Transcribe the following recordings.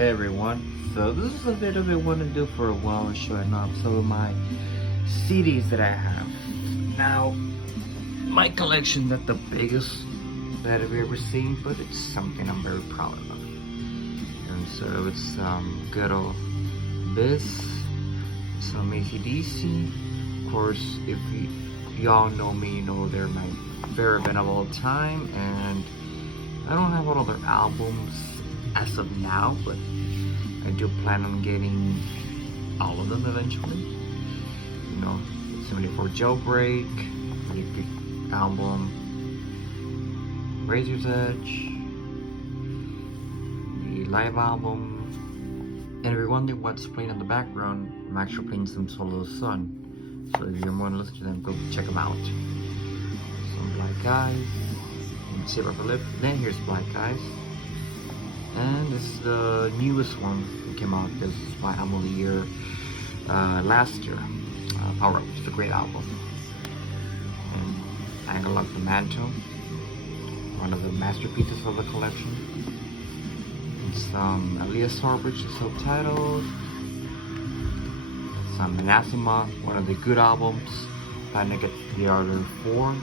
Hey everyone, so this is a video I've been wanting to do for a while, showing off some of my CDs that I have. Now, my collection is not the biggest that I've ever seen, but it's something I'm very proud of. And so it's good old this, some AC/DC. Of course, if y'all know me, you know they're my favorite band of all time, and I don't have all of their albums as of now, but I do plan on getting all of them eventually. You know, 74 Jailbreak, really good album, Razor's Edge, the live album, and if you're wondering what's playing in the background, I'm actually playing some Solo Sun. So if you want to listen to them, go check them out. Some Black Eyes, and Zebra for Lip. Then here's Black Eyes. And this is the newest one that came out. This is my album of the year last year. Power Up, it's a great album. And Analog the Mantle, one of the masterpieces of the collection. And some Eliasar, which is subtitled. Some Anathema, one of the good albums. Panic the Ardor 4.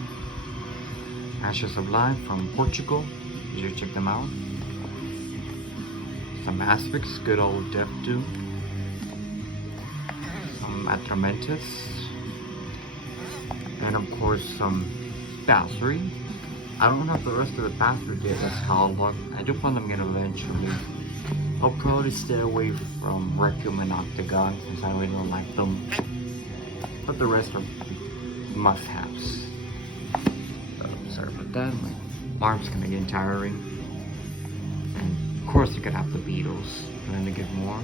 Ashes of Life from Portugal. You should check them out. Some Asphyx, good old Death Doom. Some Atramentus. And of course some Bathory. I don't have the rest of the Bathory yet, that's how long. I do plan on getting eventually. I'll probably stay away from Requiem and Octagon since I really don't like them. But the rest are must-haves. Sorry about that, my arm's kinda getting tiring. Of course, you could have the Beatles, and then to get more.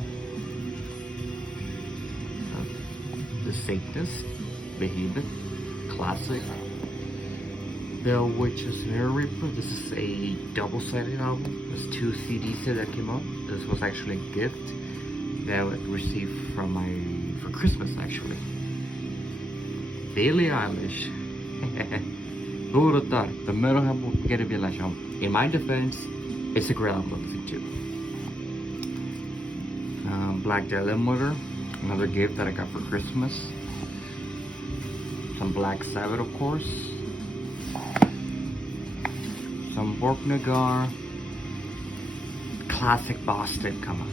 The Satanist, Behemoth, Classic, Bell Witches and Air Reaper. This is a double-sided album. There's 2 CDs that came out. This was actually a gift that I received from for Christmas actually. Billie Eilish. Who would have thought? The metal album would get a Billie Eilish album. In my defense, it's a great album too. Black Dilemma, another gift that I got for Christmas. Some Black Sabbath, of course. Some Borknagar. Classic Boston, come on.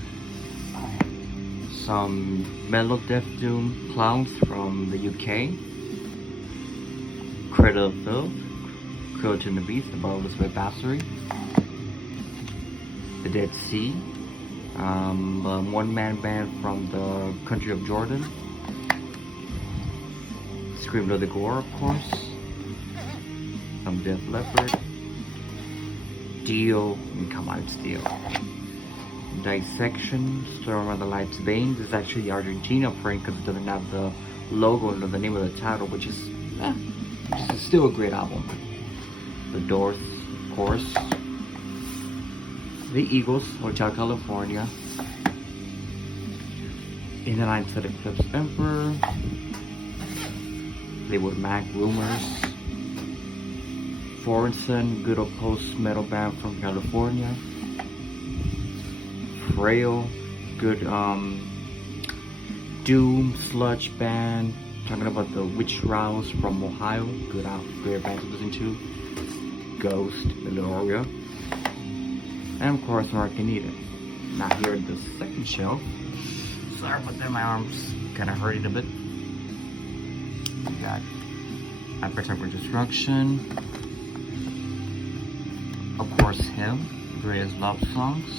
Some Mellow Death Doom Clowns from the UK. Cradle of Filth. Cruelty and the Beast, the Bottomless by Bathory. The Dead Sea, one-man band from the country of Jordan. Scream of the Gore, of course. Some Def Leppard. Dio, come on, it's Dio. Dissection, Storm of the Light's Bane. This is actually Argentina print because it doesn't have the logo or the name of the title, which is still a great album. The Doors, of course. The Eagles, Hotel California. In the Night Set Eclipse Emperor. Fleetwood Mac, Rumors. Forensen, good old post-metal band from California. Frail, good doom sludge band. Talking about the Witch Rouse from Ohio, good great band to listen to. Ghost, Meloria. And of course, American Eden. Now here at the second shelf. Sorry about that, my arm's kind of hurting a bit. We got Appetite for Destruction. Of course, Him, Greatest Love Songs.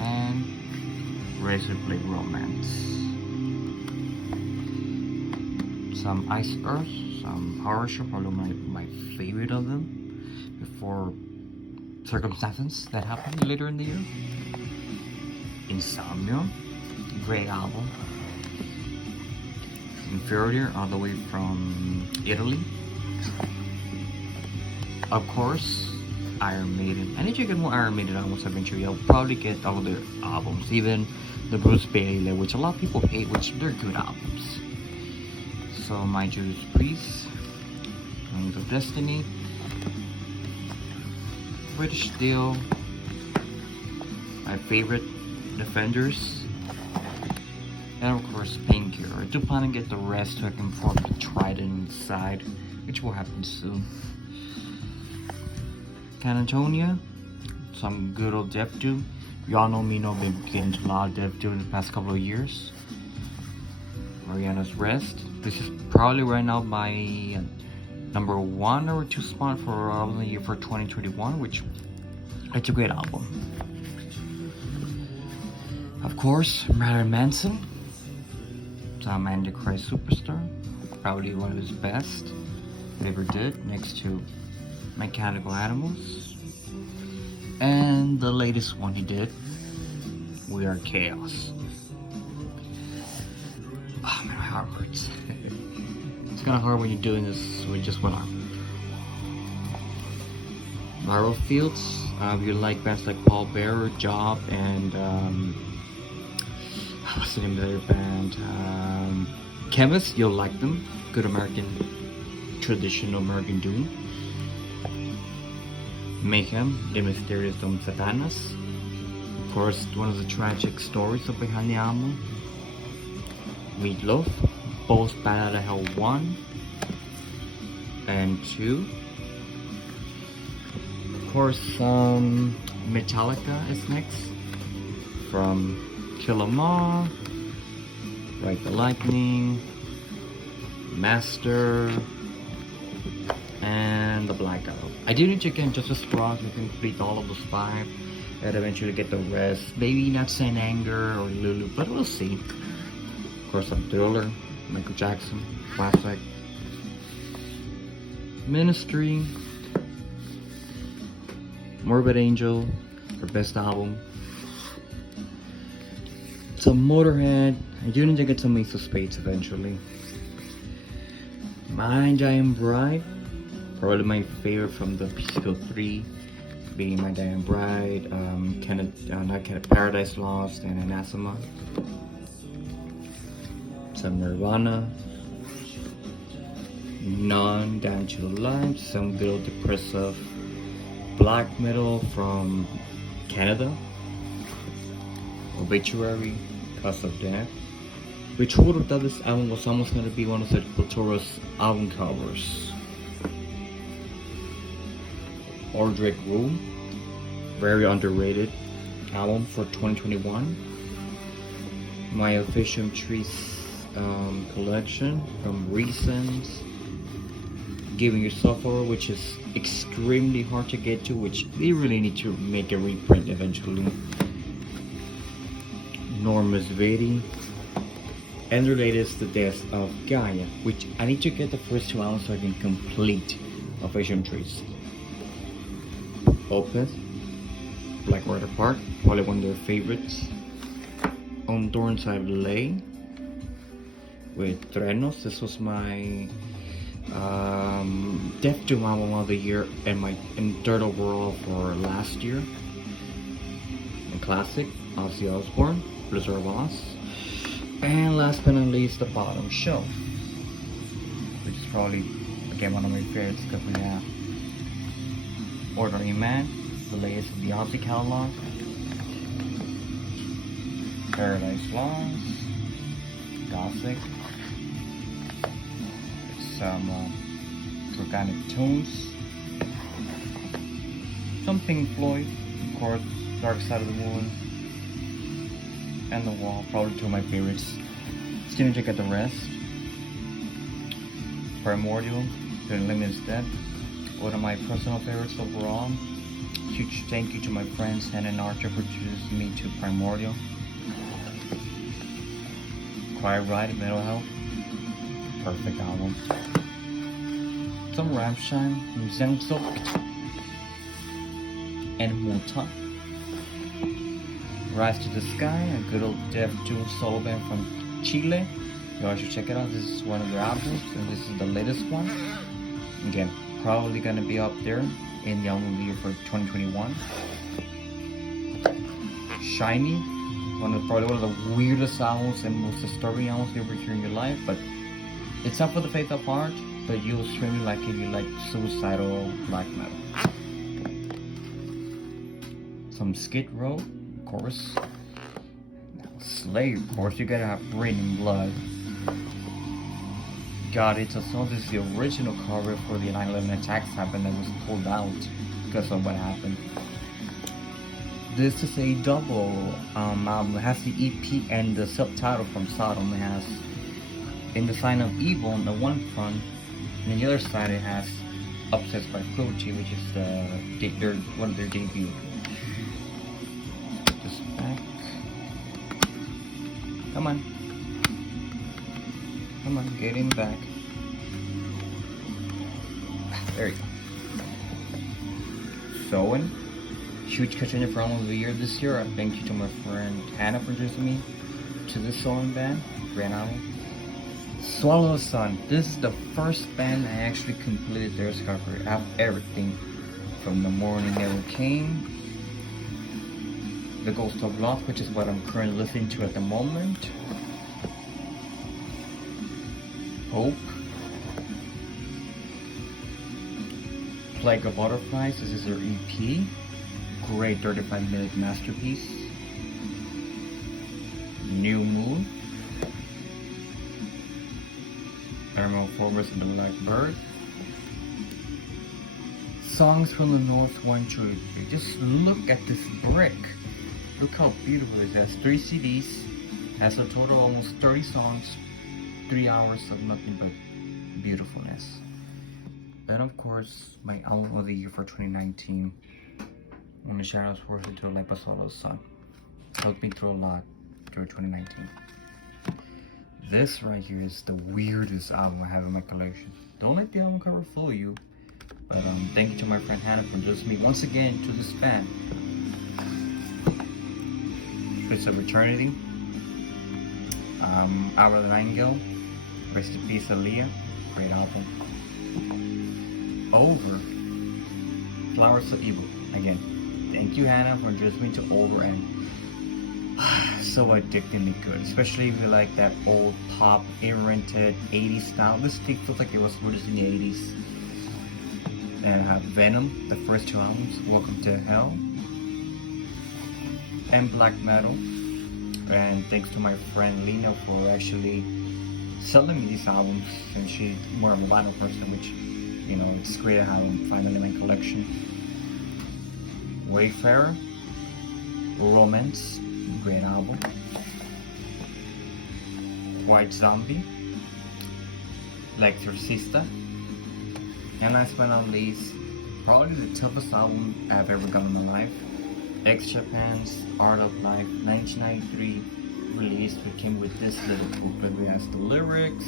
And Razorblade Romance. Some Ice Earth, some Horror Show, probably my favorite of them. Before circumstances that happened later in the year. Insomnia, great album. Inferior, all the way from Italy. Of course, Iron Maiden. I need to get more Iron Maiden albums eventually. I'll probably get all of their albums, even the Bruce Bailey, which a lot of people hate, which they're good albums. So, My Judas Priest, Wings of Destiny. British Steel, my favorite Defenders, and of course Painkiller. I do plan to get the rest so I can form the Trident inside, which will happen soon. Canatonia, some good old Death Doom. Y'all know me, I've been getting into a lot of Death Doom in the past couple of years. Mariana's Rest. This is probably right now my number 1 or 2 spot for album of the year for 2021, which it's a great album. Of course, Marilyn Manson, some Antichrist Superstar, probably one of his best he ever did, next to Mechanical Animals, and the latest one he did, We Are Chaos. Oh man, my heart hurts. It's kind of hard when you're doing this with just one arm. Viral Fields, if you like bands like Paul Bearer, Job, and what's the name of the other band? Chemist, you'll like them. Good American, traditional American doom. Mayhem, De Mysterious Dom Satanas. Of course, one of the tragic stories behind the album. Meatloaf, both Bad Outta Hell 1 and 2. Of course, Metallica is next. From Kill 'Em All, Ride the Lightning, Master, and the Black Album. I do need to get Justice Cross to complete all of those 5 and eventually get the rest. Maybe not Saint Anger or Lulu, but we'll see. Of course, some Thriller, Michael Jackson, classic. Ministry, Morbid Angel, her best album. Some Motorhead. I do need to get some Ace of Spades eventually. My Giant Bride, probably my favorite from the Psycho 3, being My Giant Bride, Paradise Lost, and Anathema. Some Nirvana, None, Down to the Light, some good old depressive black metal from Canada. Obituary, Cause of Death, which would have thought this album was almost going to be one of the Sepultura's album covers. Ordric Room, very underrated album for 2021. My Official Trees collection from Reasons. Giving Yourself Over, which is extremely hard to get to, which they really need to make a reprint eventually. Normus Vedi, and the latest, The Death of Gaia, which I need to get the first 2 albums so I can complete Official Trees. Opeth, Blackwater Park, probably one of their favorites. On Thornside Lane with Trenos. This was my Death Doom album of the year and my third overall for last year. And classic, Ozzy Osbourne, Blizzard of Oz. And last but not least, The Bottom Shelf, which is probably again one of my favorites because we have Ordinary Man, the latest of the Ozzy catalog, Paradise Lost, Gothic, some Organic Tunes, some Pink Floyd, of course, Dark Side of the Moon, and The Wall, probably 2 of my favorites. Still need to get the rest. Primordial, The Limit is Dead, one of my personal favorites overall. Huge thank you to my friends Hen and Archer for introducing me to Primordial. Quiet Ride, Mental Health, perfect album. Some Rammstein, Sehnsucht, and Muta. Rise to the Sky, a good old Death Doom solo band from Chile. You guys should check it out. This is one of their albums, and this is the latest one. Again, probably gonna be up there in the album of the year for 2021. Shiny, probably one of the weirdest albums and most disturbing albums you ever hear in your life, but it's not for the faint of heart, but you'll extremely like it if you like suicidal black metal. Some Skid Row, of course. Slave, of course, you gotta have brain and blood. God, it's a song. This is the original cover for the 9/11 attacks happened that was pulled out because of what happened. This is a double album. It has the EP and the subtitle from Sodom. It has In the Sign of Evil on the one front, and on the other side it has Obsessed by Cruelty, which is one of their debut. Put this back. Come on. Come on, get him back. There you go. So, huge contender for Album of the Year this year. Thank you to my friend Hannah for introducing me to this song band. Great album. Swallow the Sun. This is the first band I actually completed their discovery. I have everything from The Morning Never Came, The Ghost of Love, which is what I'm currently listening to at the moment, Hope, Plague of Butterflies. This is their EP. Great 35-minute masterpiece. New Moon, Thermal Forest and the Blackbird. Songs from the North 1 2 3. Just look at this brick. Look how beautiful it is. It has 3 CDs. Has a total of almost 30 songs. 3 hours of nothing but beautifulness. And of course, my album of the year for 2019. And the Shadows Worship to Like Swallow the Sun. Helped me through a lot through 2019. This right here is the weirdest album I have in my collection. Don't let the album cover fool you. But thank you to my friend Hannah for introducing me once again to this band. Spirits of Eternity. Hour of the Nightingale. Rest in Peace, Aaliyah. Great album. Over. Flowers of Evil. Again, thank you Hannah for introducing me to Over, and so addictingly good, especially if you like that old pop oriented 80s style. This feels like it was released in the 80s. And I have Venom, the first 2 albums, Welcome to Hell, and Black Metal. And thanks to my friend Lena for actually selling me these albums, since she's more of a vinyl person, which, you know, it's great to have them finally in my collection. Wayfarer, Romance, great album. White Zombie, L'Exorcista, and last but not least, probably the toughest album I've ever gotten in my life, X Japan's Art of Life, 1993 release. It came with this little booklet. It has the lyrics,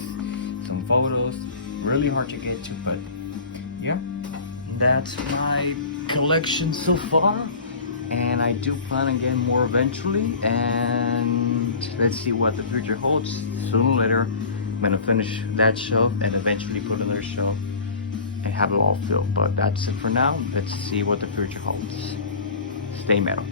some photos, really hard to get to, but yeah, that's my collection so far. And I do plan on getting more eventually, and let's see what the future holds. Sooner or later, I'm gonna finish that shelf and eventually put another shelf and have it all filled. But that's it for now. Let's see what the future holds. Stay metal.